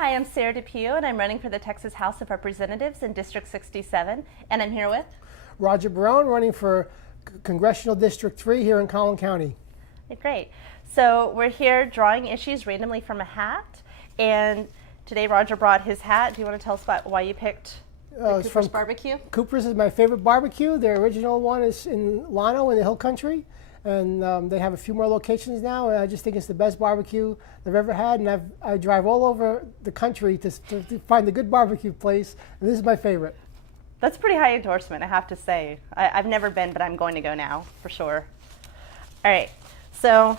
Hi, I'm Sarah Depew, and I'm running for the Texas House of Representatives in District 67, and I'm here with Roger Barone, running for Congressional District 3 here in Collin County. Great. So we're here drawing issues randomly from a hat, and today Roger brought his hat. Do you want to tell us about why you picked the Cooper's Barbecue? Cooper's is my favorite barbecue. Their original one is in Llano in the Hill Country, and they have a few more locations now. And I just think it's the best barbecue they've ever had, and I drive all over the country to find a good barbecue place, and this is my favorite. That's a pretty high endorsement, I have to say. I've never been, but I'm going to go now, for sure. All right, so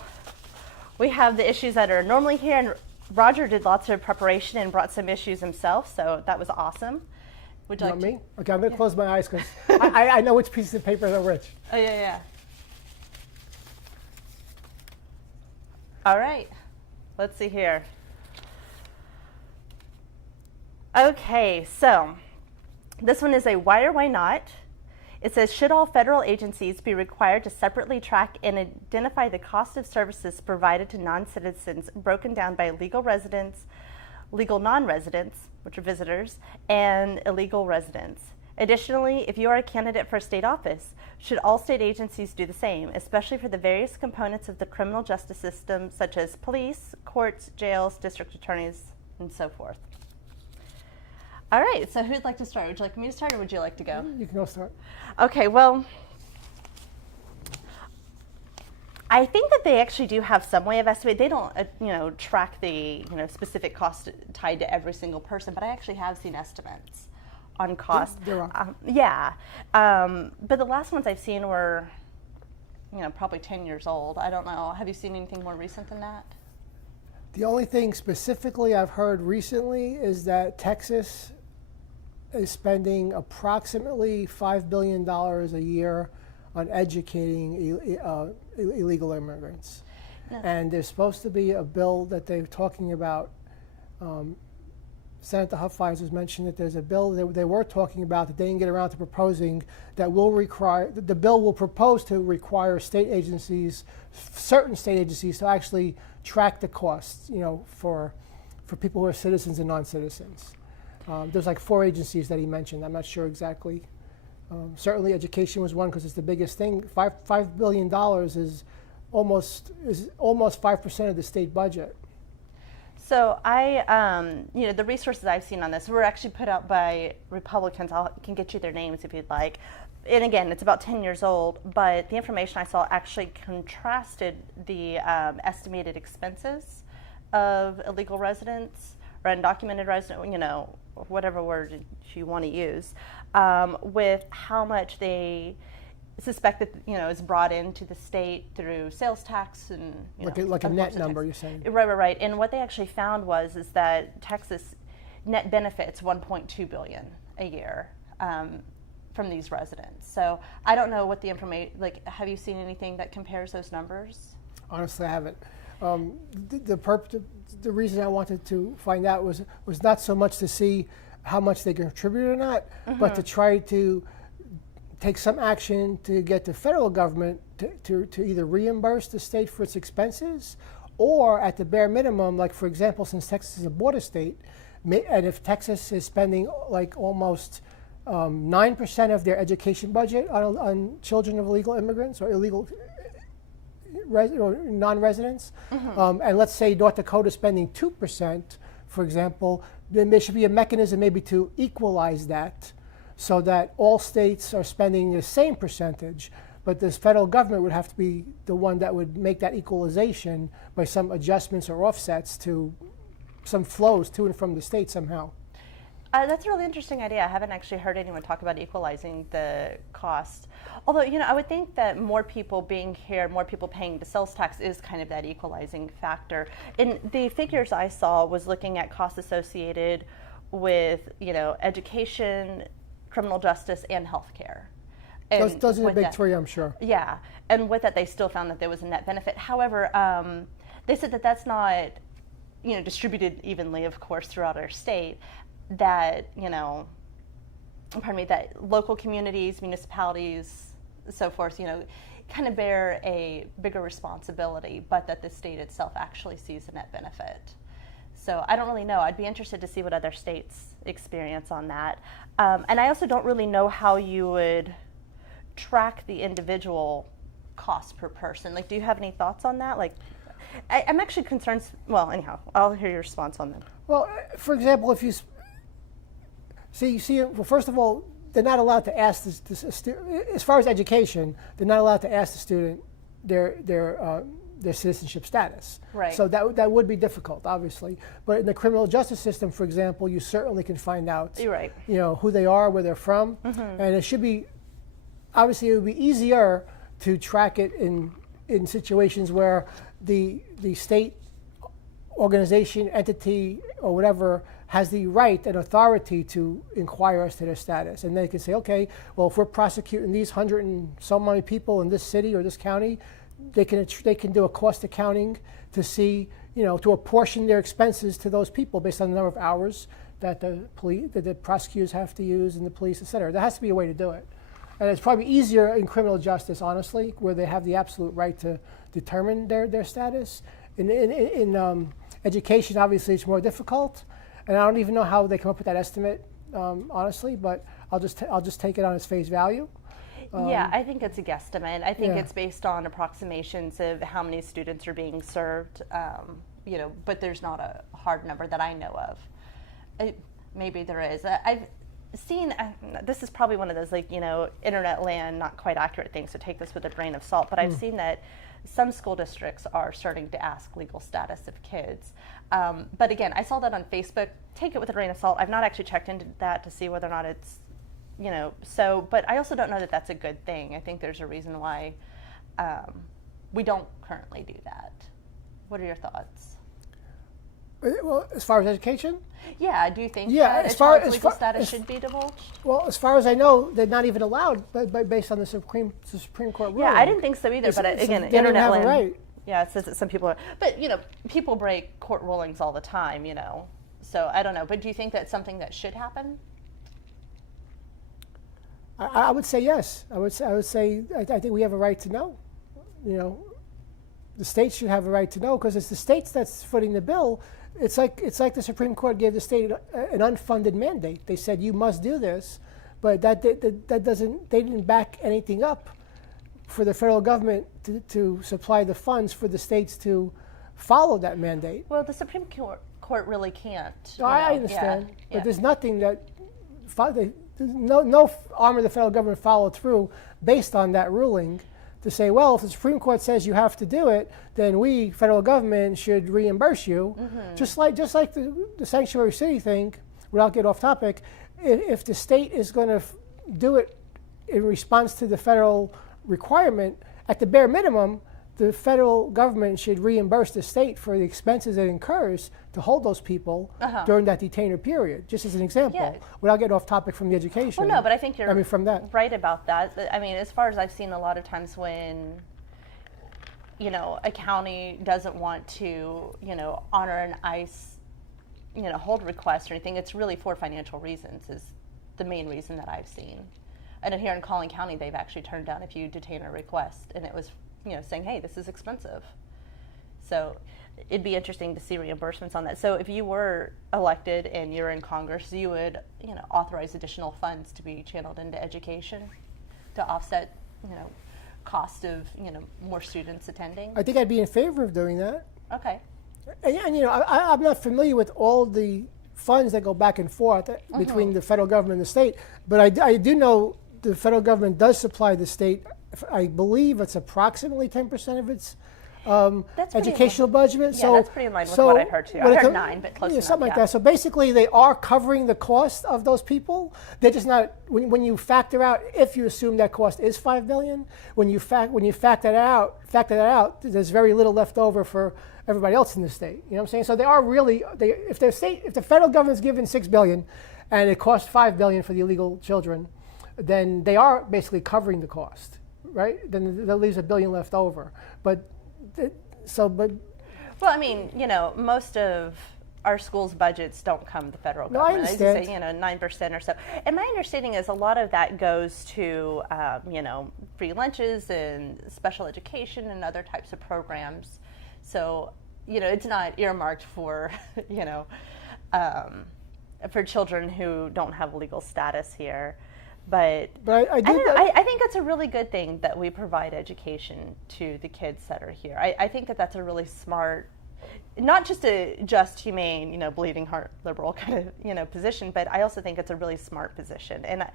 we have the issues that are normally here, and Roger did lots of preparation and brought some issues himself, so that was awesome. Would you like me? Okay, I'm going to close my eyes because I know which pieces of paper are which. Oh, yeah. All right, let's see here. Okay, so this one is a why or why not. It says, should all federal agencies be required to separately track and identify the cost of services provided to non-citizens broken down by legal residents, legal non-residents, which are visitors, and illegal residents? Additionally, if you are a candidate for a state office, should all state agencies do the same, especially for the various components of the criminal justice system, such as police, courts, jails, district attorneys, and so forth? All right, so who'd like to start? Would you like me to start, or would you like to go? You can go start. Okay, well, I think that they actually do have some way of estimating. They don't, track the, specific cost tied to every single person, but I actually have seen estimates on cost. There are. But the last ones I've seen were, probably 10 years old. I don't know. Have you seen anything more recent than that? The only thing specifically I've heard recently is that Texas is spending approximately $5 billion a year on educating illegal immigrants. No. And there's supposed to be a bill that they're talking about. Senator Huffines mentioned that there's a bill that they were talking about that they didn't get around to proposing that will require, the bill will propose to require state agencies, certain state agencies, to actually track the costs, for people who are citizens and non-citizens. There's like 4 agencies that he mentioned. I'm not sure exactly. Certainly education was one because it's the biggest thing. $5 billion is almost 5% of the state budget. So the resources I've seen on this were actually put out by Republicans. I can get you their names if you'd like. And again, it's about 10 years old, but the information I saw actually contrasted the estimated expenses of illegal residents or undocumented residents, whatever word you want to use, with how much they suspect that is brought into the state through sales tax and like a net number, you're saying? Right. And what they actually found is that Texas net benefits $1.2 billion a year from these residents. So I don't know what the information. Have you seen anything that compares those numbers? Honestly, I haven't. The reason I wanted to find out was not so much to see how much they contribute or not, but to try to take some action to get the federal government to either reimburse the state for its expenses, or at the bare minimum, like for example, since Texas is a border state, and if Texas is spending like almost 9% of their education budget on children of illegal immigrants or illegal or non-residents, and let's say North Dakota is spending 2%, for example, then there should be a mechanism maybe to equalize that, so that all states are spending the same percentage, but this federal government would have to be the one that would make that equalization by some adjustments or offsets to some flows to and from the state somehow. That's a really interesting idea. I haven't actually heard anyone talk about equalizing the cost. Although, I would think that more people being here, more people paying the sales tax is kind of that equalizing factor. And the figures I saw was looking at costs associated with, education, criminal justice, and healthcare. Those are the big 3, I'm sure. Yeah, and with that, they still found that there was a net benefit. However, they said that that's not, distributed evenly, of course, throughout our state. That that local communities, municipalities, so forth, kind of bear a bigger responsibility, but that the state itself actually sees a net benefit. So I don't really know. I'd be interested to see what other states experience on that. And I also don't really know how you would track the individual cost per person. Like, do you have any thoughts on that? Like, I'm actually concerned. Well, anyhow, I'll hear your response on them. Well, for example, if you see, well, first of all, they're not allowed to ask as far as education, they're not allowed to ask the student their citizenship status. Right. So that would be difficult, obviously. But in the criminal justice system, for example, you certainly can find out, You're right. Who they are, where they're from, and it should be, obviously, it would be easier to track it in situations where the state organization, entity, or whatever has the right and authority to inquire as to their status. And they can say, okay, well, if we're prosecuting these 100 and so many people in this city or this county, they can do a cost accounting to see, to apportion their expenses to those people based on the number of hours that the prosecutors have to use and the police, et cetera. There has to be a way to do it. And it's probably easier in criminal justice, honestly, where they have the absolute right to determine their status. In education, obviously, it's more difficult. And I don't even know how they come up with that estimate, honestly, but I'll just take it on its face value. Yeah, I think it's a guesstimate. I think it's based on approximations of how many students are being served, but there's not a hard number that I know of. Maybe there is. I've seen, this is probably one of those, internet land, not quite accurate things, so take this with a grain of salt, but I've seen that some school districts are starting to ask legal status of kids. But again, I saw that on Facebook. Take it with a grain of salt. I've not actually checked into that to see whether or not it's, but I also don't know that that's a good thing. I think there's a reason why we don't currently do that. What are your thoughts? Well, as far as education? Yeah, do you think that as far as legal status should be divulged? Well, as far as I know, they're not even allowed, but based on the Supreme Court ruling. Yeah, I didn't think so either, but again, they don't have a right. Yeah, it says that some people are, but people break court rulings all the time, so I don't know. But do you think that's something that should happen? I would say yes. I think we have a right to know. The states should have a right to know because it's the states that's footing the bill. It's like the Supreme Court gave the state an unfunded mandate. They said you must do this, but that doesn't. They didn't back anything up for the federal government to supply the funds for the states to follow that mandate. Well, the Supreme Court really can't. I understand, but there's nothing that no arm of the federal government followed through based on that ruling to say, well, if the Supreme Court says you have to do it, then we, federal government, should reimburse you. Just like the sanctuary city thing, without getting off topic, if the state is going to do it in response to the federal requirement, at the bare minimum, the federal government should reimburse the state for the expenses it incurs to hold those people during that detainer period, just as an example, without getting off topic from the education. Well, no, but I think you're from that. right about that. I mean, as far as I've seen a lot of times when, a county doesn't want to, honor an ICE, hold request or anything, it's really for financial reasons is the main reason that I've seen. And here in Collin County, they've actually turned down a few detainer requests, and it was saying, hey, this is expensive. So it'd be interesting to see reimbursements on that. So if you were elected and you're in Congress, you would, authorize additional funds to be channeled into education to offset, cost of, more students attending? I think I'd be in favor of doing that. Okay. And I'm not familiar with all the funds that go back and forth between the federal government and the state, but I do know the federal government does supply the state. I believe it's approximately 10% of its educational budget. Yeah, that's pretty in line with what I heard too. I heard 9, but close enough. Something like that. So basically, they are covering the cost of those people. They're just not. When you factor out, if you assume that cost is $5 billion, when you factor that out, there's very little left over for everybody else in the state. You know what I'm saying? So they are really. If the federal government's given $6 billion, and it costs $5 billion for the illegal children, then they are basically covering the cost. Right? Then that leaves $1 billion left over. Well, I mean, most of our schools' budgets don't come to the federal government. I understand. They say, 9% or so. And my understanding is a lot of that goes to, free lunches and special education and other types of programs. So, it's not earmarked for, for children who don't have legal status here. But I think it's a really good thing that we provide education to the kids that are here. I think that that's a really smart, not just a just, humane, bleeding heart liberal kind of, position, but I also think it's a really smart position. And I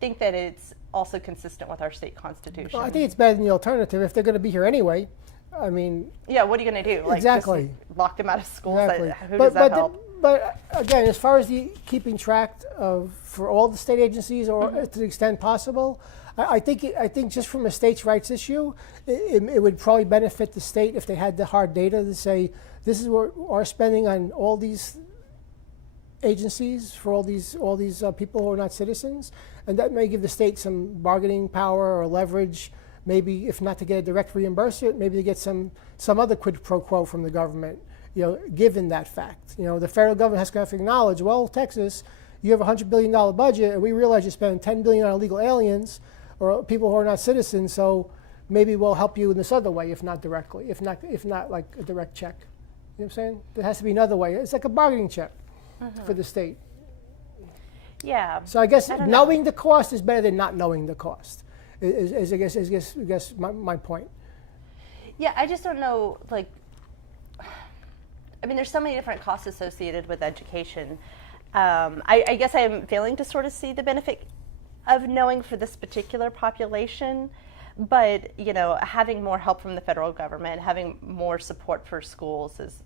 think that it's also consistent with our state constitution. Well, I think it's better than the alternative if they're going to be here anyway. I mean, yeah, what are you going to do? Like, exactly. Just lock them out of school? Exactly. Who does that help? But again, as far as the keeping track of for all the state agencies, or to the extent possible, I think just from a states' rights issue, it would probably benefit the state if they had the hard data to say this is what our spending on all these agencies for all these people who are not citizens, and that may give the state some bargaining power or leverage. Maybe if not to get a direct reimbursement, maybe to get some other quid pro quo from the government. Given that fact, the federal government has to acknowledge, well, Texas, you have a $100 billion budget, and we realize you're spending $10 billion on illegal aliens or people who are not citizens. So maybe we'll help you in this other way, if not directly, if not like a direct check. You know what I'm saying? There has to be another way. It's like a bargaining chip for the state. Yeah. So I guess knowing the cost is better than not knowing the cost. Is I guess my point. Yeah, I just don't know, there's so many different costs associated with education. I guess I am failing to sort of see the benefit of knowing for this particular population, but, having more help from the federal government, having more support for schools is,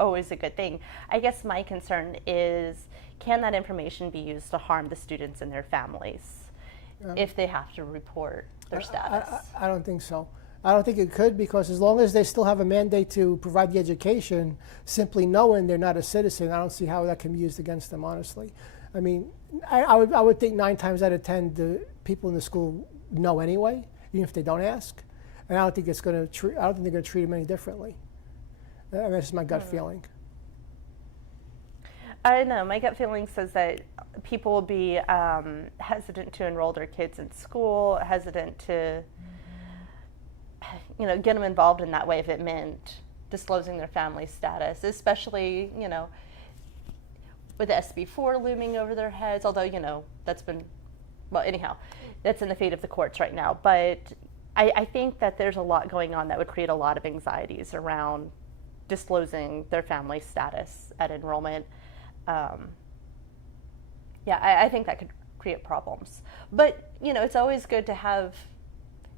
always a good thing. I guess my concern is, can that information be used to harm the students and their families if they have to report their status? I don't think so. I don't think it could, because as long as they still have a mandate to provide the education, simply knowing they're not a citizen, I don't see how that can be used against them, honestly. I mean, I would think 9 times out of 10 the people in the school know anyway, even if they don't ask. And I don't think they're going to treat them any differently. That's just my gut feeling. I don't know. My gut feeling says that people will be hesitant to enroll their kids in school, hesitant to get them involved in that way if it meant disclosing their family status, especially, with SB4 looming over their heads, although, that's been, well, anyhow, that's in the fate of the courts right now. But I think that there's a lot going on that would create a lot of anxieties around disclosing their family status at enrollment. I think that could create problems. But, it's always good to have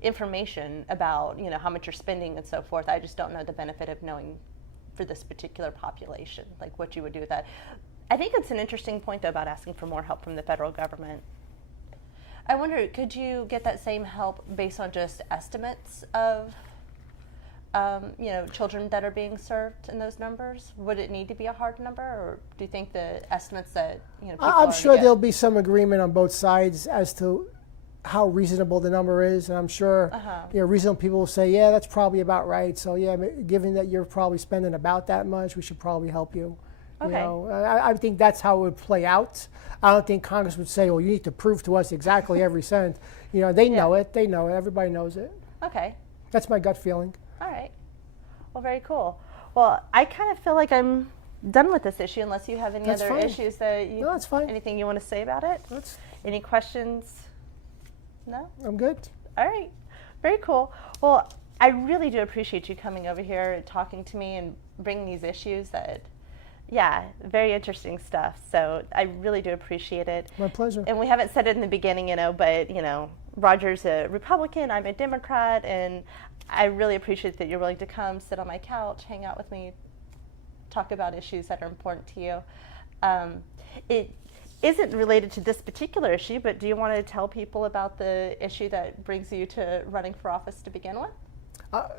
information about, how much you're spending and so forth. I just don't know the benefit of knowing for this particular population, like what you would do with that. I think it's an interesting point, though, about asking for more help from the federal government. I wonder, could you get that same help based on just estimates of, children that are being served in those numbers? Would it need to be a hard number, or do you think the estimates that, people I'm sure there'll be some agreement on both sides as to how reasonable the number is, and I'm sure reasonable people will say, yeah, that's probably about right. So yeah, given that you're probably spending about that much, we should probably help you. Okay. I think that's how it would play out. I don't think Congress would say, well, you need to prove to us exactly every cent. They know it. They know it. Everybody knows it. Okay. That's my gut feeling. All right. Well, very cool. Well, I kind of feel like I'm done with this issue, unless you have any That's other fine. issues that you. No, that's fine. Anything you want to say about it? Any questions? No? I'm good. All right. Very cool. Well, I really do appreciate you coming over here and talking to me and bringing these issues that, very interesting stuff. So I really do appreciate it. My pleasure. And we haven't said it in the beginning, but, Roger's a Republican, I'm a Democrat, and I really appreciate that you're willing to come sit on my couch, hang out with me, talk about issues that are important to you. It isn't related to this particular issue, but do you want to tell people about the issue that brings you to running for office to begin with?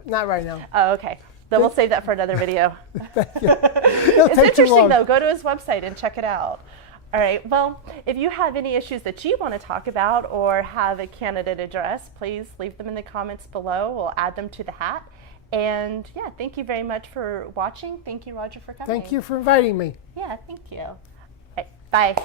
Not right now. Oh, okay. Then we'll save that for another video. It'll It's take too interesting, long. though. Go to his website and check it out. All right. Well, if you have any issues that you want to talk about or have a candidate address, please leave them in the comments below. We'll add them to the hat. And thank you very much for watching. Thank you, Roger, for coming. Thank you for inviting me. Yeah, thank you. All right, bye.